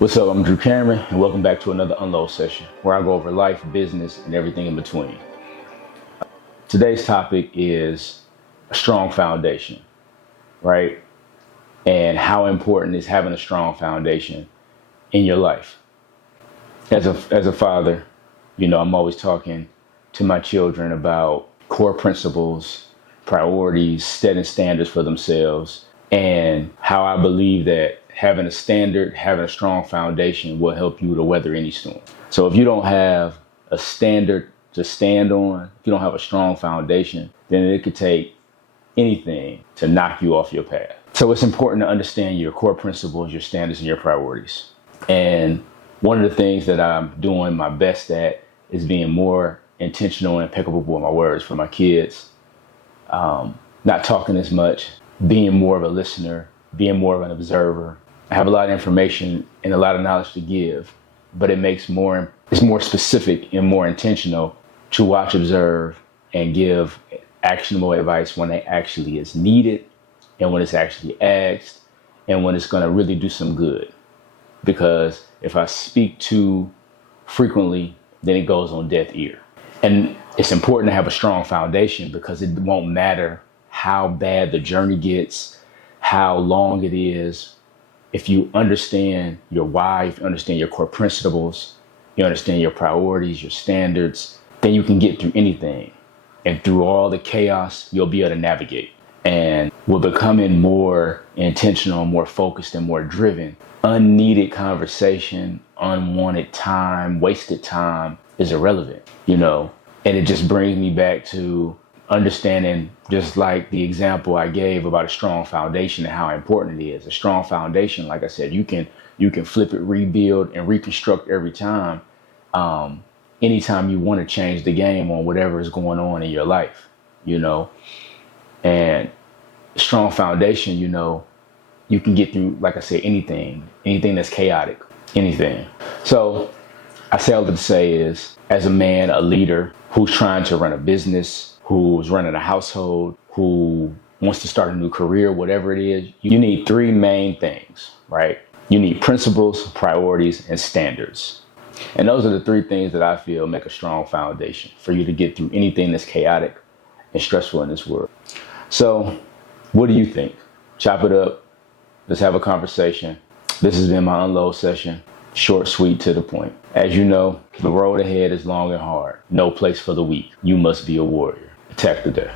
What's up? I'm Drew Cameron, and welcome back to another Unload session where I go over life, business, and everything in between. Today's topic is a strong foundation, right? And how important is having a strong foundation in your life. As a father, I'm always talking to my children about core principles, priorities, setting standards for themselves, and how I believe that having a standard, having a strong foundation will help you to weather any storm. So if you don't have a standard to stand on, if you don't have a strong foundation, then it could take anything to knock you off your path. So it's important to understand your core principles, your standards, and your priorities. And one of the things that I'm doing my best at is being more intentional and impeccable with my words for my kids. Not talking as much, being more of a listener, being more of an observer. I have a lot of information and a lot of knowledge to give, but it's more specific and more intentional to watch, observe, and give actionable advice when it actually is needed and when it's actually asked and when it's going to really do some good. Because if I speak too frequently, then it goes on deaf ear. And it's important to have a strong foundation because it won't matter how bad the journey gets, how long it is. If you understand your why, if you understand your core principles, you understand your priorities, your standards, then you can get through anything. And through all the chaos, you'll be able to navigate. And we're becoming more intentional, more focused, and more driven. Unneeded conversation, unwanted time, wasted time is irrelevant, And it just brings me back to understanding, just like the example I gave about a strong foundation and how important it is. A strong foundation, like I said, you can flip it, rebuild, and reconstruct every time. Anytime you want to change the game on whatever is going on in your life, And strong foundation, you can get through, like I said, anything that's chaotic, anything. So I say all that to say is, as a man, a leader who's trying to run a business, who's running a household, who wants to start a new career, whatever it is, you need three main things, right? You need principles, priorities, and standards. And those are the three things that I feel make a strong foundation for you to get through anything that's chaotic and stressful in this world. So what do you think? Chop it up. Let's have a conversation. This has been my Unload session. Short, sweet, to the point. As you know, the road ahead is long and hard. No place for the weak. You must be a warrior. Attack the day.